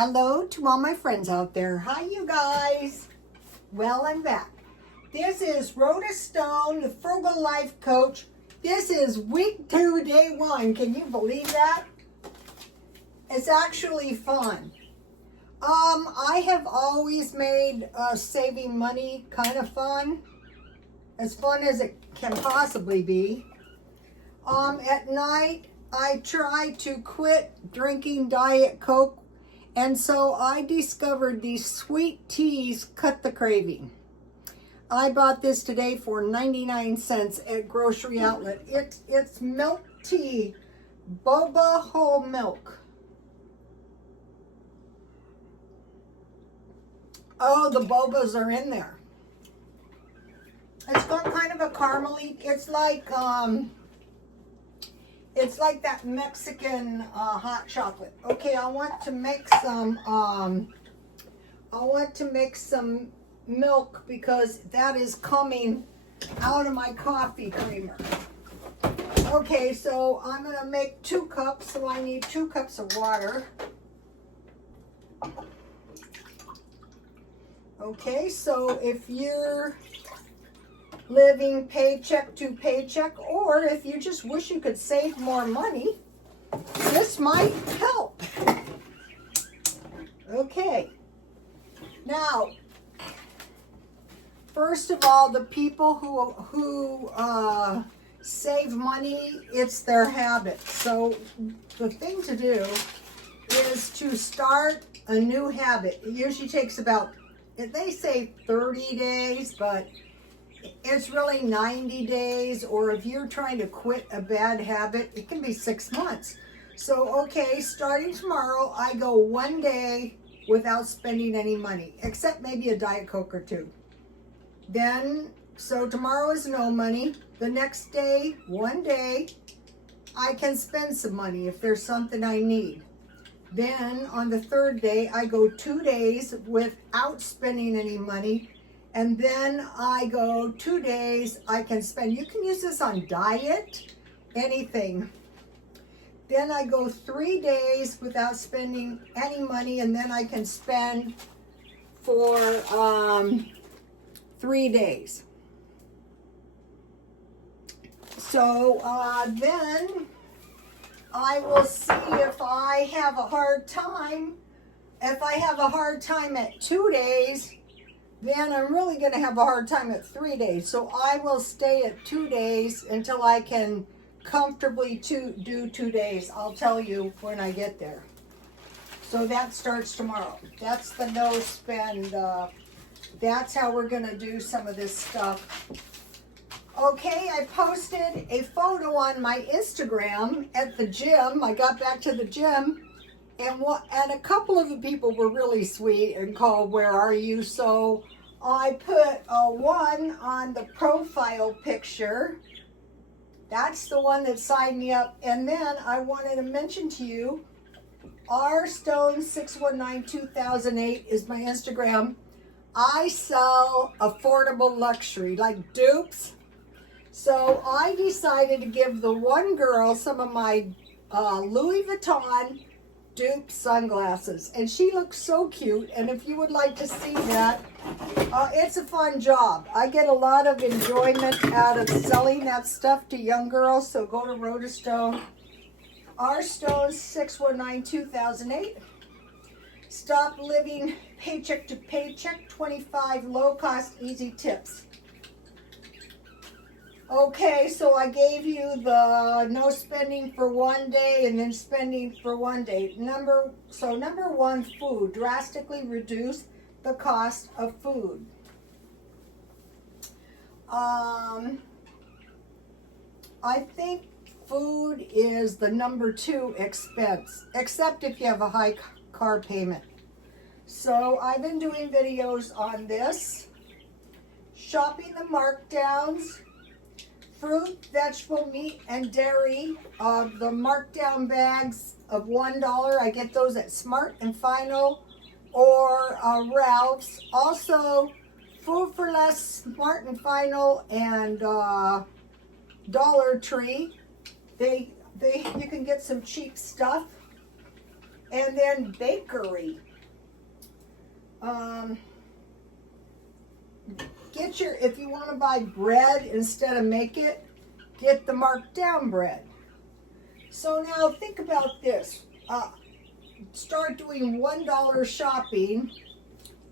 Hello to all my friends out there. Hi, you guys. Well, I'm back. This is Rhoda Stone, the Frugal Life Coach. This is week 2, day 1. Can you believe that? It's actually fun. I have always made saving money kind of fun. As fun as it can possibly be. At night, I try to quit drinking Diet Coke. And so I discovered these sweet teas cut the craving. I bought this today for 99 cents at Grocery Outlet. It's milk tea, boba whole milk. Oh, the bobas are in there. It's got kind of a caramely, it's like that Mexican hot chocolate. Okay, I want to make some milk because that is coming out of my coffee creamer. Okay, so I'm gonna make 2 cups, so I need 2 cups of water. Okay, so if you're living paycheck to paycheck, or if you just wish you could save more money, this might help. Okay. Now, first of all, the people who save money, it's their habit. So the thing to do is to start a new habit. It usually takes about, they say 30 days, but it's really 90 days, or if you're trying to quit a bad habit, it can be 6 months. So, okay, starting tomorrow, I go 1 day without spending any money, except maybe a Diet Coke or 2. Then, so tomorrow is no money. The next day, 1 day, I can spend some money if there's something I need. Then, on the 3rd day, I go 2 days without spending any money. And then I go 2 days, I can spend, you can use this on diet, anything. Then I go 3 days without spending any money, and then I can spend for 3 days. So then I will see if I have a hard time. If I have a hard time at 2 days, then I'm really going to have a hard time at 3 days. So I will stay at 2 days until I can comfortably do 2 days. I'll tell you when I get there. So that starts tomorrow. That's the no spend. That's how we're going to do some of this stuff. Okay, I posted a photo on my Instagram at the gym. I got back to the gym. And a couple of the people were really sweet and called, "Where are you?" So I put a 1 on the profile picture. That's the one that signed me up. And then I wanted to mention to you, rstone6192008 is my Instagram. I sell affordable luxury, like dupes. So I decided to give the one girl some of my Louis Vuitton dupe sunglasses, and she looks so cute. And if you would like to see that, it's a fun job. I get a lot of enjoyment out of selling that stuff to young girls. So go to Rhoda Stone, rstone6192008. Stop living paycheck to paycheck, 25 low-cost easy tips. Okay, so I gave you the no spending for 1 day and then spending for 1 day. Number 1, food. Drastically reduce the cost of food. I think food is the number 2 expense, except if you have a high car payment. So I've been doing videos on this. Shopping the markdowns. Fruit, vegetable, meat, and dairy. The markdown bags of $1, I get those at Smart and Final or Ralph's. Also, Food for Less, Smart and Final, and Dollar Tree. You can get some cheap stuff. And then bakery. If you want to buy bread instead of make it, get the marked down bread. So now think about this. Start doing $1 shopping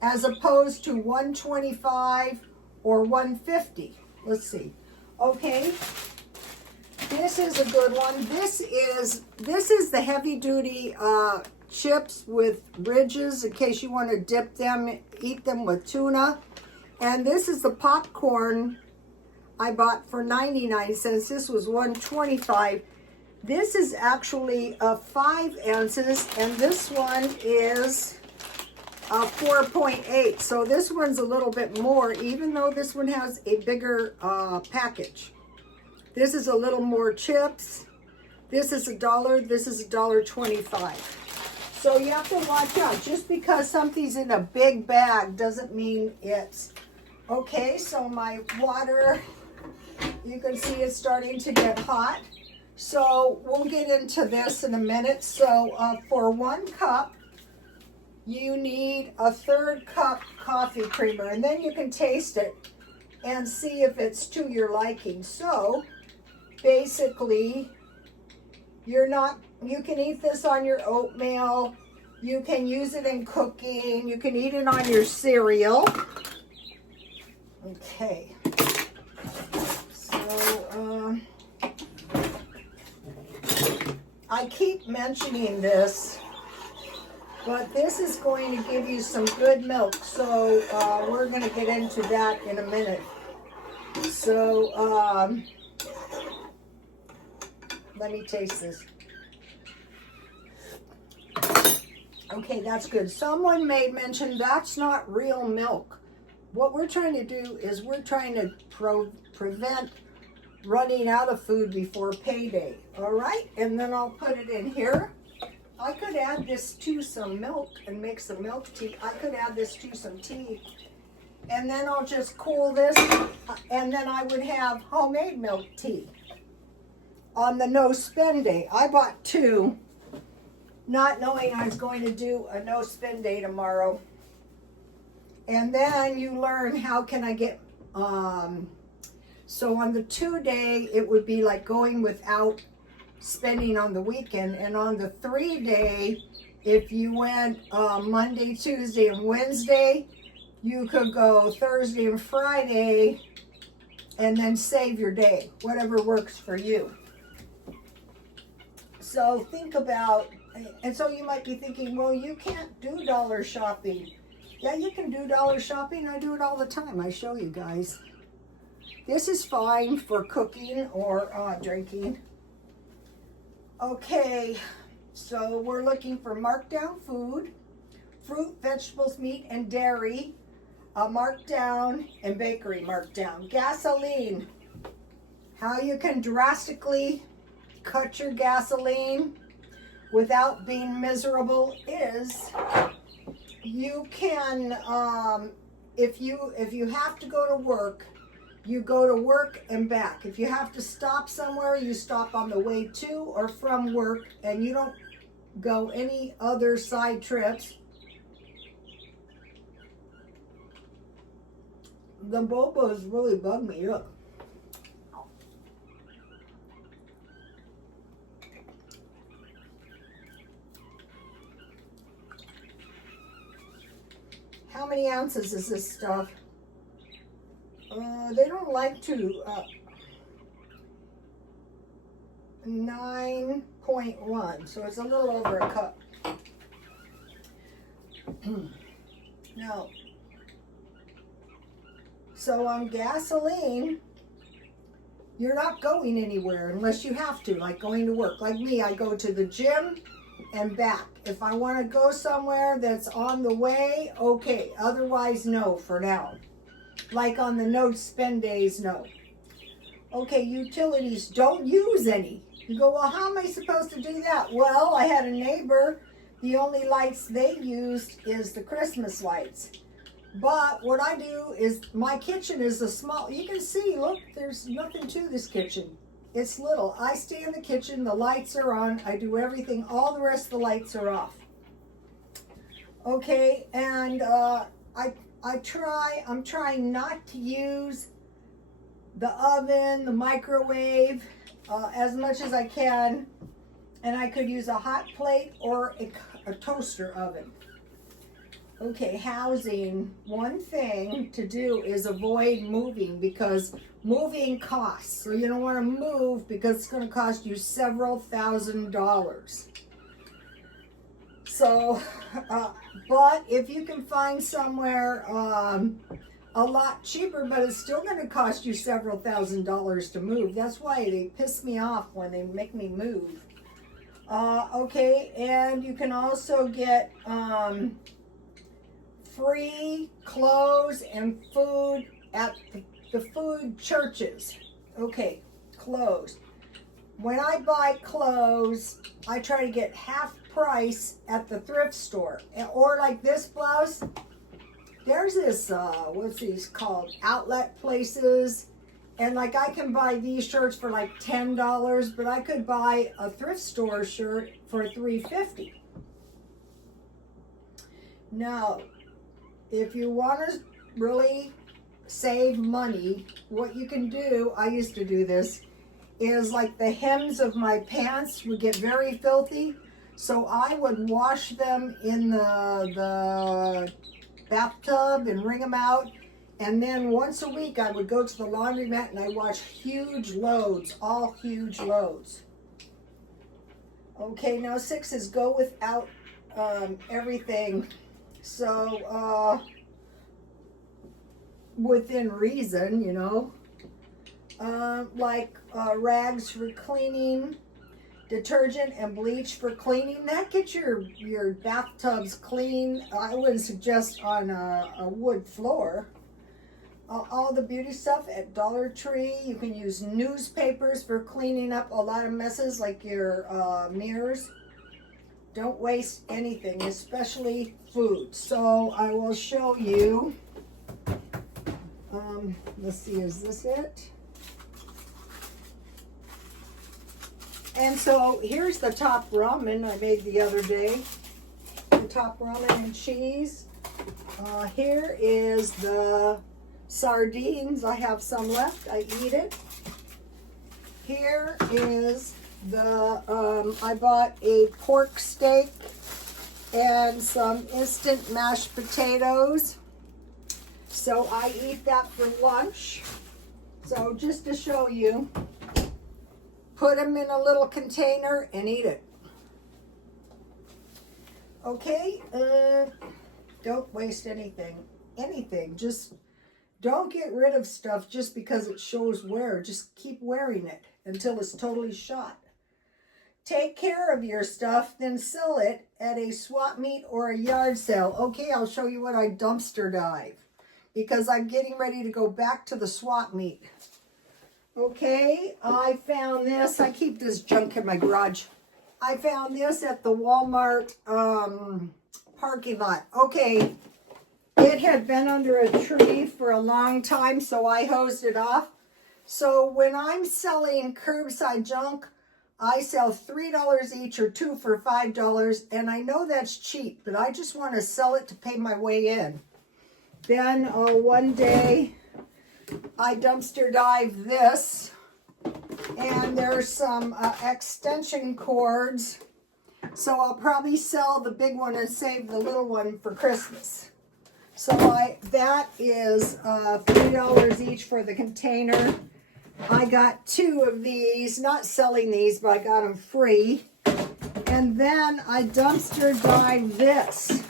as opposed to $1.25 or $1.50. Let's see. Okay. This is a good one. This is the heavy duty chips with ridges in case you want to dip them, eat them with tuna. And this is the popcorn I bought for 99 cents. This was $1.25. This is actually 5 ounces, and this one is 4.8. So this one's a little bit more, even though this one has a bigger package. This is a little more chips. This is $1. This is $1.25. So you have to watch out. Just because something's in a big bag doesn't mean it's okay. So my water, you can see it's starting to get hot. So we'll get into this in a minute. So for 1 cup, you need a 1/3 cup coffee creamer, and then you can taste it and see if it's to your liking. So basically, you can eat this on your oatmeal. You can use it in cooking. You can eat it on your cereal. Okay. So, I keep mentioning this, but this is going to give you some good milk. So, we're going to get into that in a minute. So, let me taste this. Okay, that's good. Someone may mention that's not real milk. What we're trying to do is we're trying to prevent running out of food before payday. All right, and then I'll put it in here. I could add this to some milk and make some milk tea. I could add this to some tea. And then I'll just cool this, and then I would have homemade milk tea on the no spend day. I bought 2, not knowing I was going to do a no spend day tomorrow. And then you learn how can I get, so on the 2 day, it would be like going without spending on the weekend. And on the 3 day, if you went Monday, Tuesday, and Wednesday, you could go Thursday and Friday and then save your day, whatever works for you. So think about, and so you might be thinking, well, you can't do dollar shopping. Yeah, you can do dollar shopping. I do it all the time. I show you guys. This is fine for cooking or drinking. Okay, so we're looking for marked down food, fruit, vegetables, meat, and dairy, marked down, and bakery marked down. Gasoline, how you can drastically cut your gasoline without being miserable is you can, if you have to go to work, you go to work and back. If you have to stop somewhere, you stop on the way to or from work, and you don't go any other side trips. The bobos really bug me up. How many ounces is this stuff? They don't like to, 9.1, so it's a little over a cup. No. So on gasoline, you're not going anywhere unless you have to, like going to work. Like me, I go to the gym and back. If I want to go somewhere that's on the way, okay. Otherwise, no for now. Like on the no spend days, no. Okay, utilities, don't use any. You go, well, how am I supposed to do that? Well, I had a neighbor, the only lights they used is the Christmas lights. But what I do is, my kitchen is a small, you can see, look, there's nothing to this kitchen. It's little. I stay in the kitchen, the lights are on, I do everything, all the rest of the lights are off. Okay, and I'm trying not to use the oven, the microwave, as much as I can. And I could use a hot plate or a toaster oven. Okay, housing. One thing to do is avoid moving, because moving costs. So you don't want to move because it's going to cost you several $1,000s. So, but if you can find somewhere a lot cheaper, but it's still going to cost you several $1,000s to move. That's why they piss me off when they make me move. Okay, and you can also get free clothes and food at the food churches. Okay, clothes. When I buy clothes, I try to get half price at the thrift store. Or like this blouse, there's this, what's these called? Outlet places. And like I can buy these shirts for like $10, but I could buy a thrift store shirt for $3.50. Now, if you want to really save money, what you can do, I used to do this, is like the hems of my pants would get very filthy. So I would wash them in the bathtub and wring them out. And then once a week, I would go to the laundromat and I wash huge loads, all huge loads. Okay, now 6 is go without everything. So, within reason, you know. Like rags for cleaning, detergent and bleach for cleaning. That gets your bathtubs clean. I wouldn't suggest on a wood floor. All the beauty stuff at Dollar Tree. You can use newspapers for cleaning up a lot of messes, like your mirrors. Don't waste anything, especially food. So I will show you. Let's see, is this it? And so here's the top ramen I made the other day. The top ramen and cheese. Here is the sardines. I have some left. I eat it. Here is the, I bought a pork steak and some instant mashed potatoes. So I eat that for lunch. So just to show you, put them in a little container and eat it. Okay, don't waste anything. Just don't get rid of stuff just because it shows wear. Just keep wearing it until it's totally shot. Take care of your stuff, then sell it at a swap meet or a yard sale. Okay, I'll show you what I dumpster dive, because I'm getting ready to go back to the swap meet. Okay, I found this. I keep this junk in my garage. I found this at the Walmart parking lot. Okay, it had been under a tree for a long time, so I hosed it off. So when I'm selling curbside junk, I sell $3 each or 2 for $5, and I know that's cheap, but I just want to sell it to pay my way in. Then one day I dumpster dive this, and there's some extension cords, so I'll probably sell the big one and save the little one for Christmas. So that is $3 each for the container. I got 2 of these, not selling these, but I got them free. And then I dumpster dive this.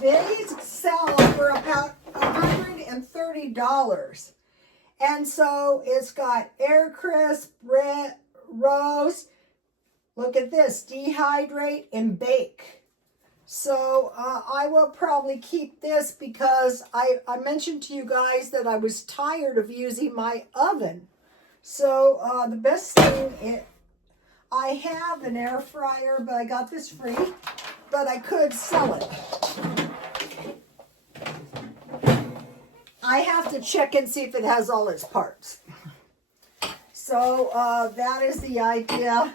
These sell for about $130. And so it's got air crisp, roast. Look at this, dehydrate and bake. So I will probably keep this because I mentioned to you guys that I was tired of using my oven. So the best thing, I have an air fryer, but I got this free, but I could sell it. I have to check and see if it has all its parts. So that is the idea.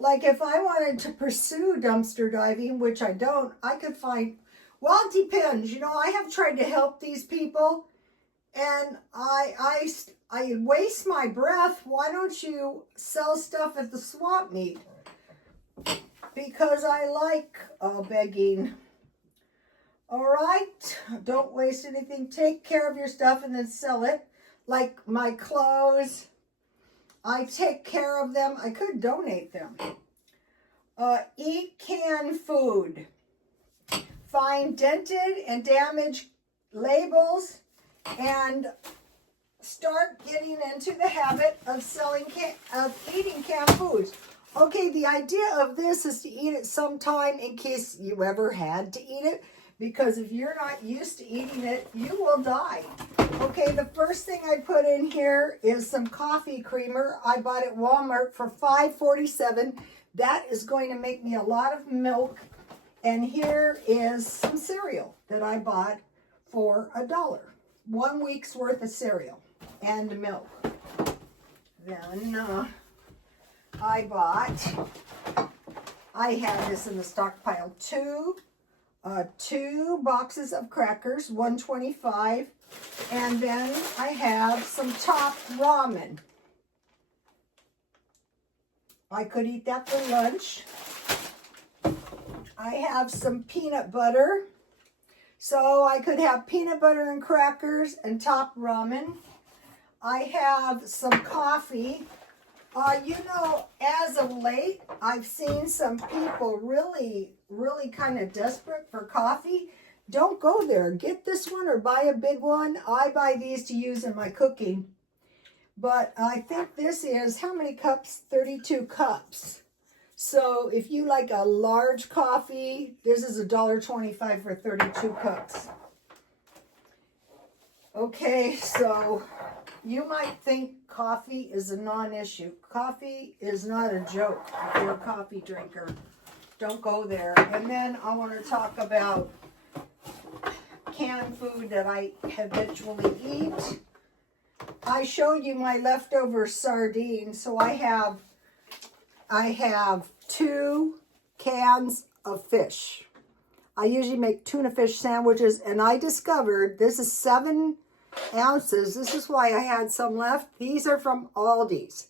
Like if I wanted to pursue dumpster diving, which I don't, I could find, well, it depends. You know, I have tried to help these people and I waste my breath. Why don't you sell stuff at the swap meet? Because I like begging. All right, don't waste anything. Take care of your stuff and then sell it. Like my clothes, I take care of them. I could donate them. Eat canned food. Find dented and damaged labels and start getting into the habit of eating canned foods. Okay, the idea of this is to eat it sometime in case you ever had to eat it, because if you're not used to eating it, you will die. Okay, the first thing I put in here is some coffee creamer. I bought at Walmart for $5.47. That is going to make me a lot of milk. And here is some cereal that I bought for $1. 1 week's worth of cereal and milk. Then I had this in the stockpile, two boxes of crackers, $1.25, and then I have some top ramen. I could eat that for lunch. I have some peanut butter, so I could have peanut butter and crackers and top ramen. I have some coffee. You know, as of late, I've seen some people really kind of desperate for coffee. Don't go there. Get this one or buy a big one. I buy these to use in my cooking. But I think this is, how many cups? 32 cups. So if you like a large coffee, this is $1.25 for 32 cups. Okay, so you might think coffee is a non-issue. Coffee is not a joke if you're a coffee drinker. Don't go there. And then I want to talk about canned food that I habitually eat. I showed you my leftover sardines, so I have 2 cans of fish. I usually make tuna fish sandwiches, and I discovered this is 7 ounces. This is why I had some left. These are from Aldi's.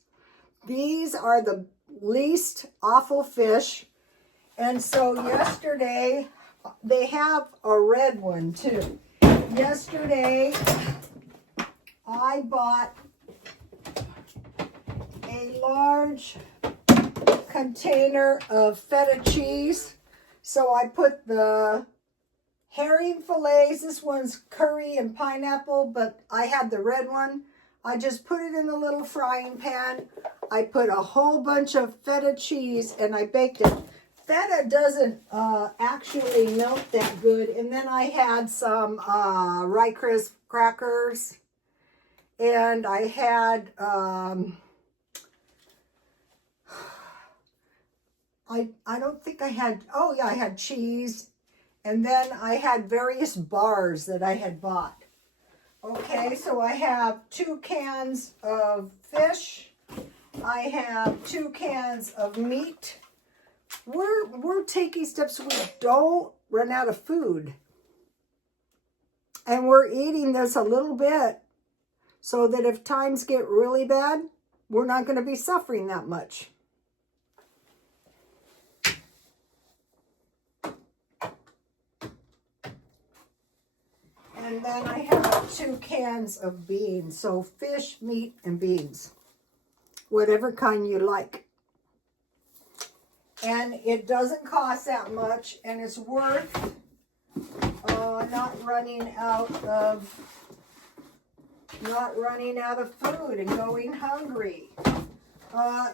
These are the least awful fish. And so yesterday, they have a red one too. Yesterday, I bought a large container of feta cheese. So I put the herring fillets. This one's curry and pineapple, but I had the red one. I just put it in the little frying pan. I put a whole bunch of feta cheese and I baked it. Feta doesn't actually melt that good. And then I had some Rye Crisp crackers. And I had, I don't think I had, oh yeah, I had cheese. And then I had various bars that I had bought. Okay, so I have 2 cans of fish. I have 2 cans of meat. We're taking steps so we don't run out of food. And we're eating this a little bit so that if times get really bad, we're not going to be suffering that much. And then I have 2 cans of beans. So fish, meat, and beans. Whatever kind you like. And it doesn't cost that much. And it's worth not running out of food and going hungry.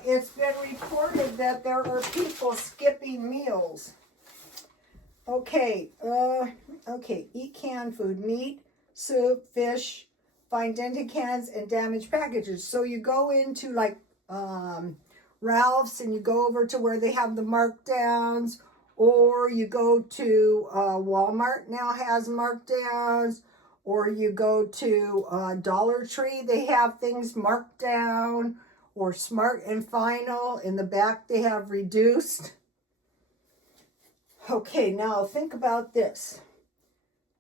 It's been reported that there are people skipping meals. Okay, eat canned food, meat, soup, fish, find dented cans and damaged packages. So you go into like Ralph's and you go over to where they have the markdowns, or you go to Walmart now has markdowns, or you go to Dollar Tree, they have things marked down, or Smart and Final. In the back, they have reduced. Okay, now think about this.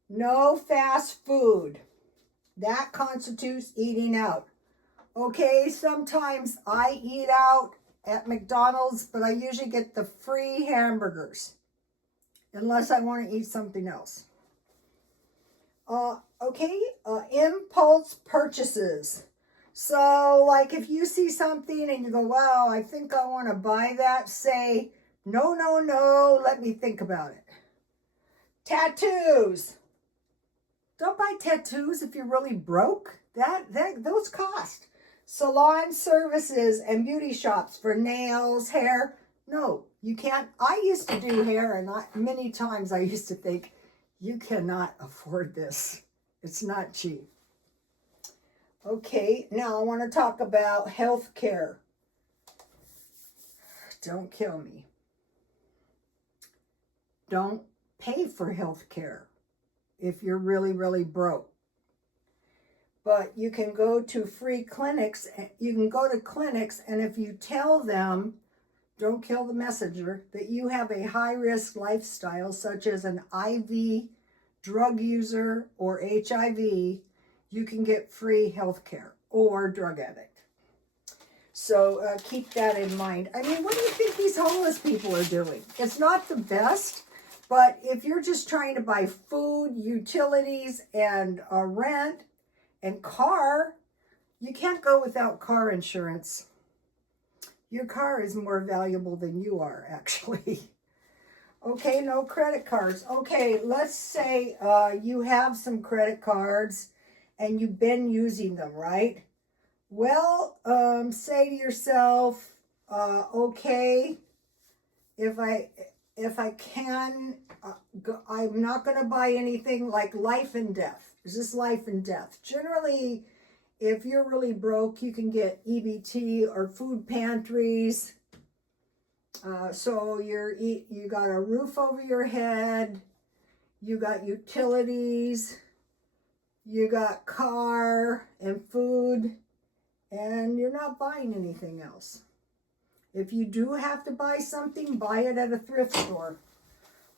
No fast food. That constitutes eating out. Okay, sometimes I eat out at McDonald's, but I usually get the free hamburgers, unless I want to eat something else. Impulse purchases. So, like if you see something and you go, wow, I think I want to buy that, say, no, no, no, let me think about it. Tattoos. Don't buy tattoos if you're really broke. Those cost. Salon services and beauty shops for nails, hair. No, you can't. I used to do hair, and many times I used to think, you cannot afford this. It's not cheap. Okay, now I want to talk about health care. Don't kill me. Don't pay for health care if you're really, really broke. But you can go to free clinics. You can go to clinics, and if you tell them, don't kill the messenger, that you have a high-risk lifestyle, such as an IV, drug user, or HIV, you can get free health care, or drug addict. So keep that in mind. I mean, what do you think these homeless people are doing? It's not the best, but if you're just trying to buy food, utilities, and rent, and car, you can't go without car insurance. Your car is more valuable than you are, actually. Okay, no credit cards. Okay, let's say you have some credit cards and you've been using them, right? Well, say to yourself, okay, if I can, I'm not going to buy anything like life and death. Is this life and death? Generally, if you're really broke, you can get EBT or food pantries. So you got a roof over your head, you got utilities, you got car and food, and you're not buying anything else. If you do have to buy something, buy it at a thrift store.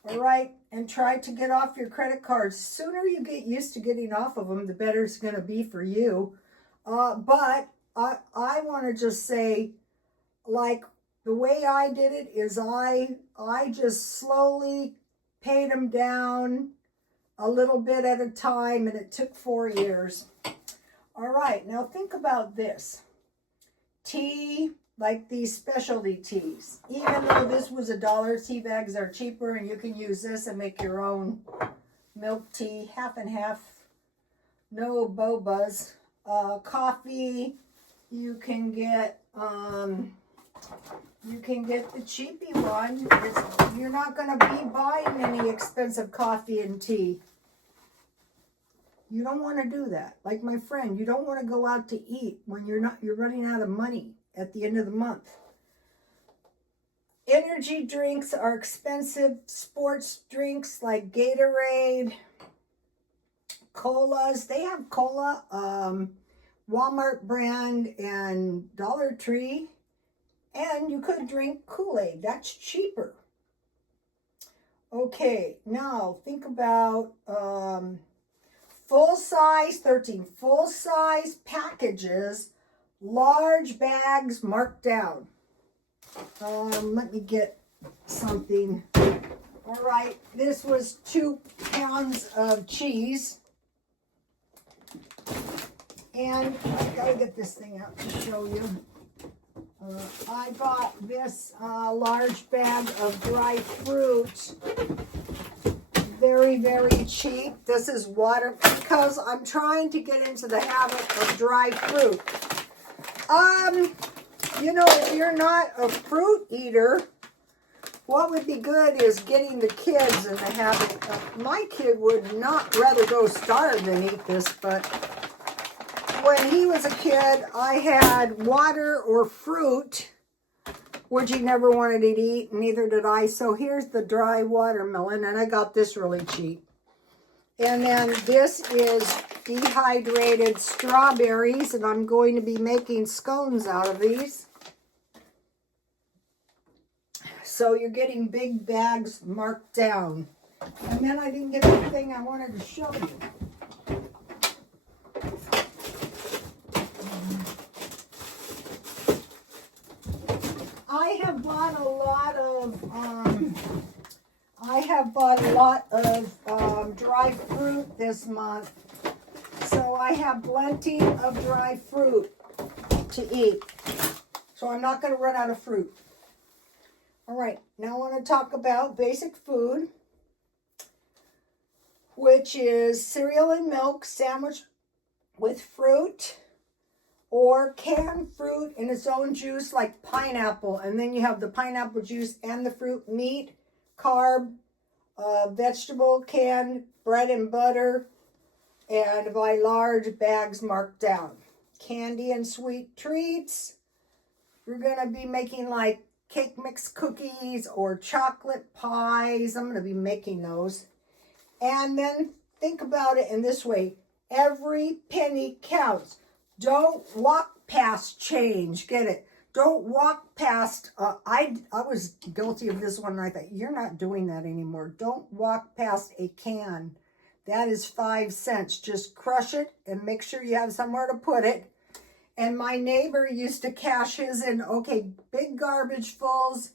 All right, and try to get off your credit cards. The sooner you get used to getting off of them, the better it's going to be for you. But I want to just say, like, the way I did it is I just slowly paid them down a little bit at a time, and it took 4 years. All right, now think about this. Tea, like these specialty teas. Even though this was $1, tea bags are cheaper, and you can use this and make your own milk tea, half and half, no bobas. Coffee, you can get the cheapy one. You're not going to be buying any expensive coffee and tea. You don't want to do that. Like my friend, you don't want to go out to eat when you're running out of money at the end of the month. Energy drinks are expensive. Sports drinks like Gatorade, colas. They have cola, Walmart brand and Dollar Tree. And you could drink Kool-Aid. That's cheaper. Okay, now think about full-size packages, large bags marked down. Let me get something. All right, this was 2 pounds of cheese. And I gotta get this thing out to show you. I bought this large bag of dry fruit. Very, very cheap. This is water, because I'm trying to get into the habit of dry fruit. You know, if you're not a fruit eater, what would be good is getting the kids in the habit. My kid would not rather go starve than eat this, but when he was a kid, I had water or fruit, which he never wanted to eat, neither did I. So here's the dry watermelon, and I got this really cheap. And then this is dehydrated strawberries, and I'm going to be making scones out of these. So you're getting big bags marked down. And then I didn't get the thing I wanted to show you. I have bought a lot of dry fruit this month. So I have plenty of dry fruit to eat. So I'm not going to run out of fruit. All right, now I want to talk about basic food, which is cereal and milk sandwiched with fruit, or canned fruit in its own juice like pineapple. And then you have the pineapple juice and the fruit, meat, carb, vegetable, canned, bread and butter, and by large bags marked down. Candy and sweet treats. We're going to be making like cake mix cookies or chocolate pies. I'm going to be making those. And then think about it in this way. Every penny counts. Don't walk past change. Get it? Don't walk past. I was guilty of this one. And I thought, you're not doing that anymore. Don't walk past a can. That is 5 cents. Just crush it and make sure you have somewhere to put it. And my neighbor used to cash his in. Okay, big garbage fulls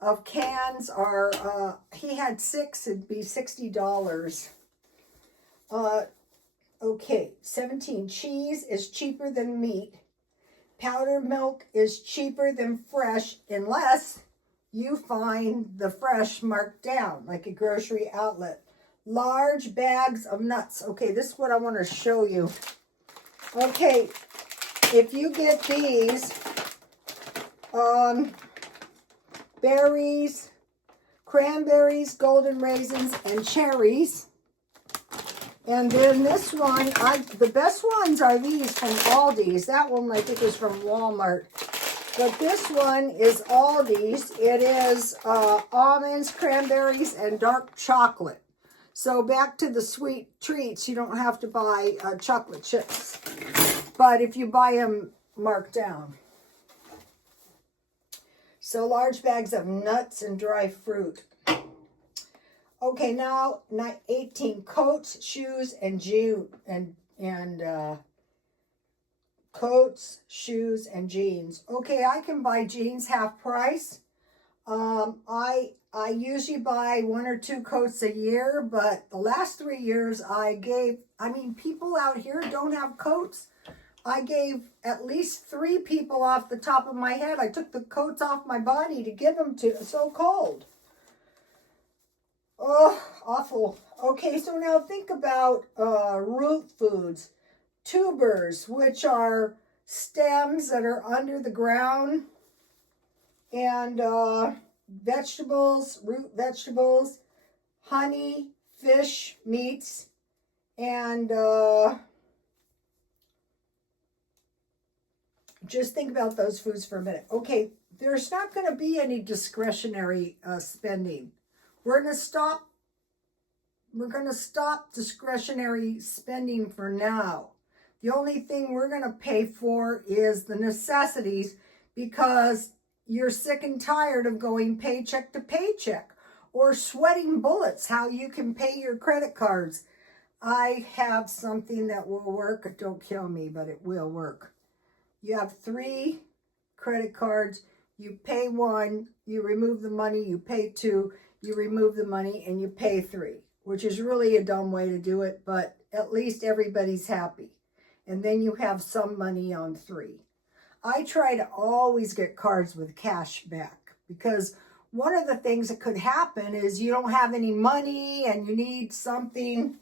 of cans are. He had 6. It'd be $60. Okay, 17. Cheese is cheaper than meat. Powdered milk is cheaper than fresh unless you find the fresh marked down, like a grocery outlet. Large bags of nuts. Okay, this is what I want to show you. Okay, if you get these, berries, cranberries, golden raisins, and cherries. And then this one, the best ones are these from Aldi's. That one I think is from Walmart. But this one is Aldi's. It is almonds, cranberries, and dark chocolate. So back to the sweet treats, you don't have to buy chocolate chips. But if you buy them marked down. So large bags of nuts and dry fruit. Okay, now 18 coats, shoes, and coats, shoes, and jeans. Okay, I can buy jeans half price. I usually buy 1 or 2 coats a year, but the last 3 years people out here don't have coats. I gave at least 3 people off the top of my head. I took the coats off my body to give them to. It's so cold. Oh, awful. Okay, so now think about root foods. Tubers, which are stems that are under the ground. And vegetables, root vegetables, honey, fish, meats, and just think about those foods for a minute. Okay, there's not going to be any discretionary spending. We're going to stop discretionary spending for now. The only thing we're going to pay for is the necessities, because you're sick and tired of going paycheck to paycheck or sweating bullets how you can pay your credit cards. I have something that will work. Don't kill me, but it will work. You have 3 credit cards. You pay 1, you remove the money, you pay 2, you remove the money, and you pay 3, which is really a dumb way to do it, but at least everybody's happy. And then you have some money on 3. I try to always get cards with cash back, because one of the things that could happen is you don't have any money and you need something.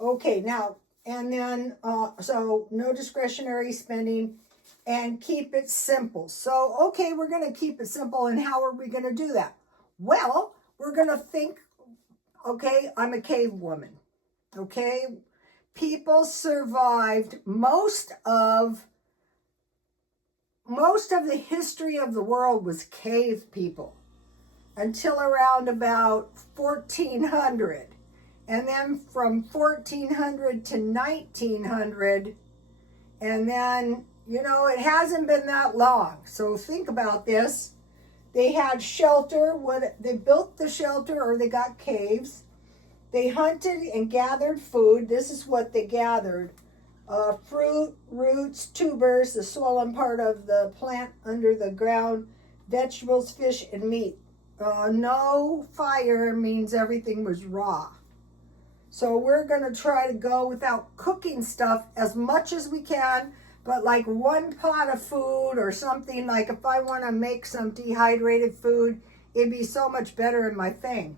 Okay, now, and then, so no discretionary spending, and keep it simple. So, okay, we're going to keep it simple, and how are we going to do that? Well, we're going to think, okay, I'm a cave woman, okay? People survived most of the history of the world was cave people until around about 1400. and then from 1400 to 1900, and then, you know, it hasn't been that long. So think about this. They had shelter, they built the shelter, or they got caves. They hunted and gathered food. This is what they gathered. Fruit, roots, tubers, the swollen part of the plant under the ground, vegetables, fish, and meat. No fire means everything was raw. So we're going to try to go without cooking stuff as much as we can, but like one pot of food or something, like if I want to make some dehydrated food, it'd be so much better in my thing.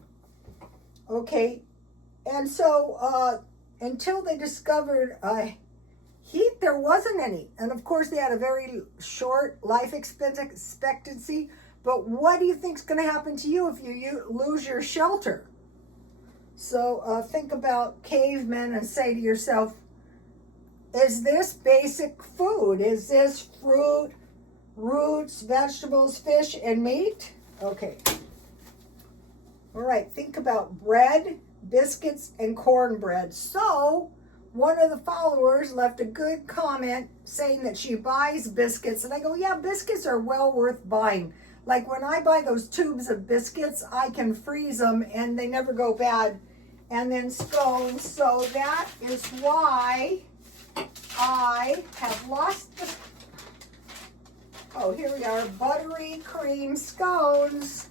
Okay, and so until they discovered heat, there wasn't any. And of course, they had a very short life expectancy. But what do you think is going to happen to you if you lose your shelter? So think about cavemen and say to yourself, is this basic food? Is this fruit, roots, vegetables, fish, and meat? Okay. All right, think about bread, biscuits, and cornbread. So one of the followers left a good comment saying that she buys biscuits. And I go, yeah, biscuits are well worth buying. Like when I buy those tubes of biscuits, I can freeze them and they never go bad. And then scones. So that is why I have lost the... Oh, here we are, buttery cream scones.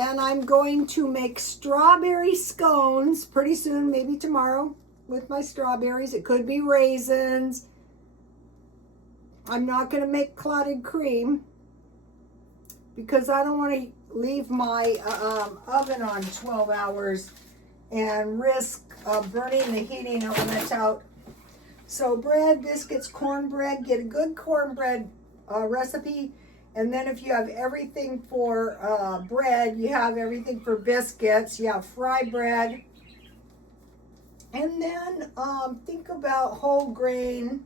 And I'm going to make strawberry scones pretty soon, maybe tomorrow, with my strawberries. It could be raisins. I'm not going to make clotted cream because I don't want to leave my oven on 12 hours and risk burning the heating when it's out. So bread, biscuits, cornbread. Get a good cornbread recipe. And then if you have everything for bread, you have everything for biscuits. You have fry bread. And then think about whole grain,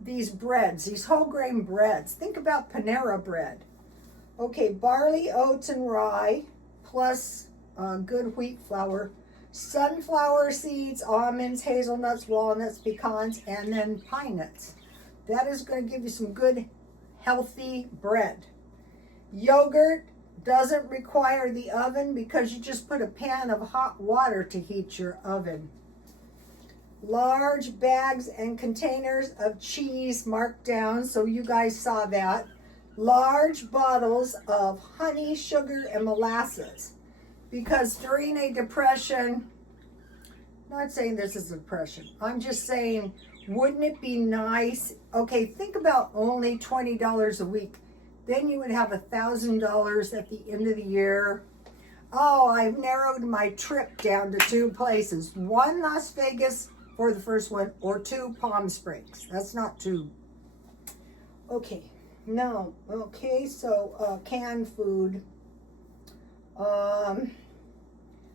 these breads, these whole grain breads. Think about Panera bread. Okay, barley, oats, and rye, plus good wheat flour, sunflower seeds, almonds, hazelnuts, walnuts, pecans, and then pine nuts. That is going to give you some good, healthy bread. Yogurt doesn't require the oven because you just put a pan of hot water to heat your oven. Large bags and containers of cheese marked down, so you guys saw that. Large bottles of honey, sugar, and molasses. Because during a depression, I'm not saying this is a depression, I'm just saying, wouldn't it be nice? Okay, think about only $20 a week. Then you would have $1,000 at the end of the year. Oh, I've narrowed my trip down to 2 places. 1 Las Vegas for the first one, or 2 Palm Springs. That's not too. Okay, no. Okay, so canned food.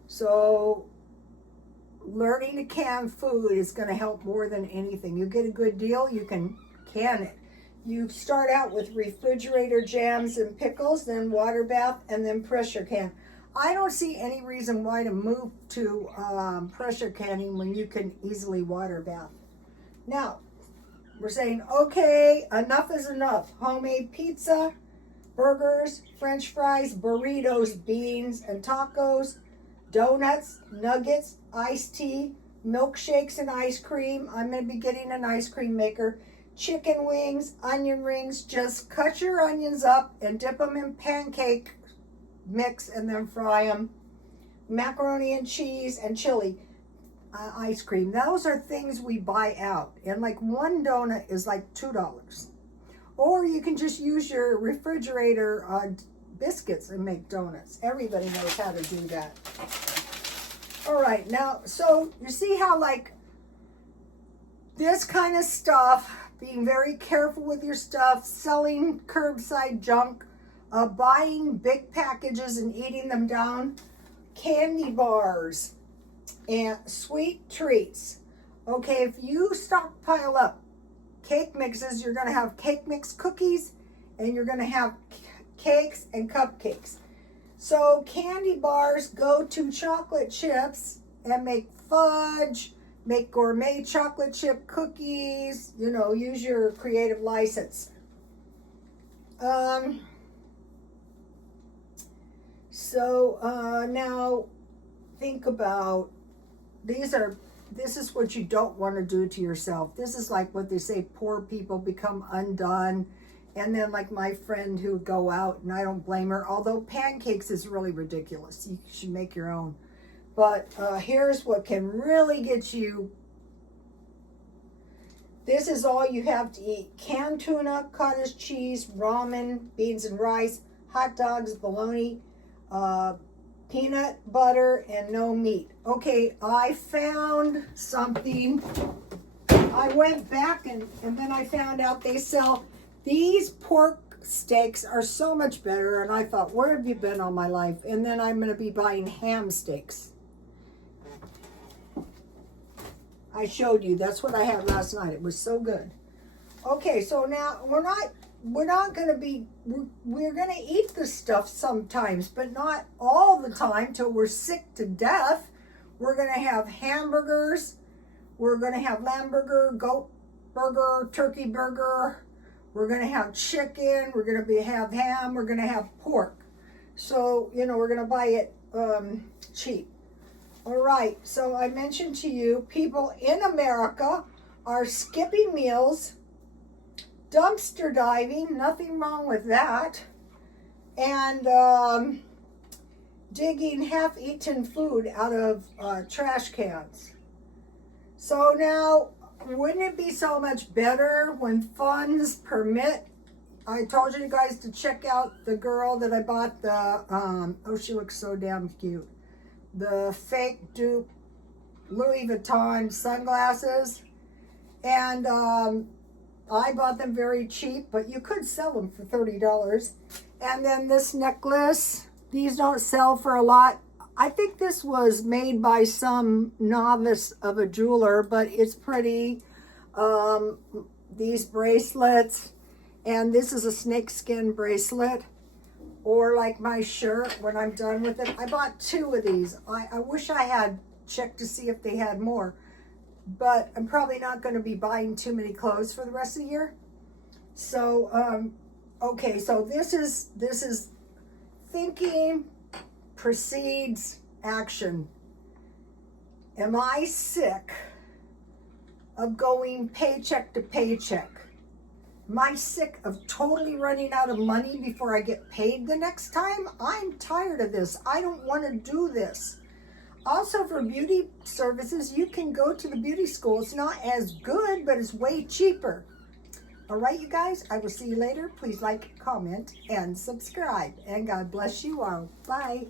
So learning to can food is going to help more than anything. You get a good deal, you can can it. You start out with refrigerator jams and pickles, then water bath, and then pressure can. I don't see any reason why to move to pressure canning when you can easily water bath. Now, we're saying, okay, enough is enough. Homemade pizza, burgers, French fries, burritos, beans, and tacos, donuts, nuggets, iced tea, milkshakes and ice cream. I'm going to be getting an ice cream maker. Chicken wings, onion rings. Just cut your onions up and dip them in pancake mix and then fry them. Macaroni and cheese and chili. Ice cream. Those are things we buy out. And like 1 donut is like $2. Or you can just use your refrigerator biscuits and make donuts. Everybody knows how to do that. All right, now, so you see how like this kind of stuff, being very careful with your stuff, selling curbside junk, buying big packages and eating them down, candy bars, and sweet treats. Okay, if you stockpile up cake mixes, you're going to have cake mix cookies, and you're going to have cakes and cupcakes. So candy bars go to chocolate chips and make fudge, make gourmet chocolate chip cookies, you know, use your creative license. Now think about, this is what you don't want to do to yourself. This is like what they say, poor people become undone. And then like my friend who would go out, and I don't blame her, although pancakes is really ridiculous. You should make your own. But here's what can really get you. This is all you have to eat. Canned tuna, cottage cheese, ramen, beans and rice, hot dogs, bologna, peanut butter, and no meat. Okay, I found something. I went back and then I found out they sell these pork steaks are so much better. And I thought, where have you been all my life? And then I'm going to be buying ham steaks. I showed you. That's what I had last night. It was so good. Okay, so now we're not going to be, we're going to eat this stuff sometimes, but not all the time till we're sick to death. We're going to have hamburgers. We're going to have lamb burger, goat burger, turkey burger. We're going to have chicken. We're going to have ham. We're going to have pork. So, you know, we're going to buy it cheap. All right, so I mentioned to you, people in America are skipping meals, dumpster diving, nothing wrong with that, and digging half-eaten food out of trash cans. So now, wouldn't it be so much better when funds permit? I told you guys to check out the girl that I bought the, oh, she looks so damn cute. The fake dupe Louis Vuitton sunglasses. And I bought them very cheap, but you could sell them for $30. And then this necklace, these don't sell for a lot. I think this was made by some novice of a jeweler, but it's pretty. These bracelets, and this is a snakeskin bracelet. Or like my shirt, when I'm done with it. I bought 2 of these. I wish I had checked to see if they had more. But I'm probably not going to be buying too many clothes for the rest of the year. So, okay, so this is thinking precedes action. Am I sick of going paycheck to paycheck? Am I sick of totally running out of money before I get paid the next time? I'm tired of this. I don't want to do this. Also, for beauty services, you can go to the beauty school. It's not as good, but it's way cheaper. All right, you guys, I will see you later. Please like, comment, and subscribe. And God bless you all. Bye.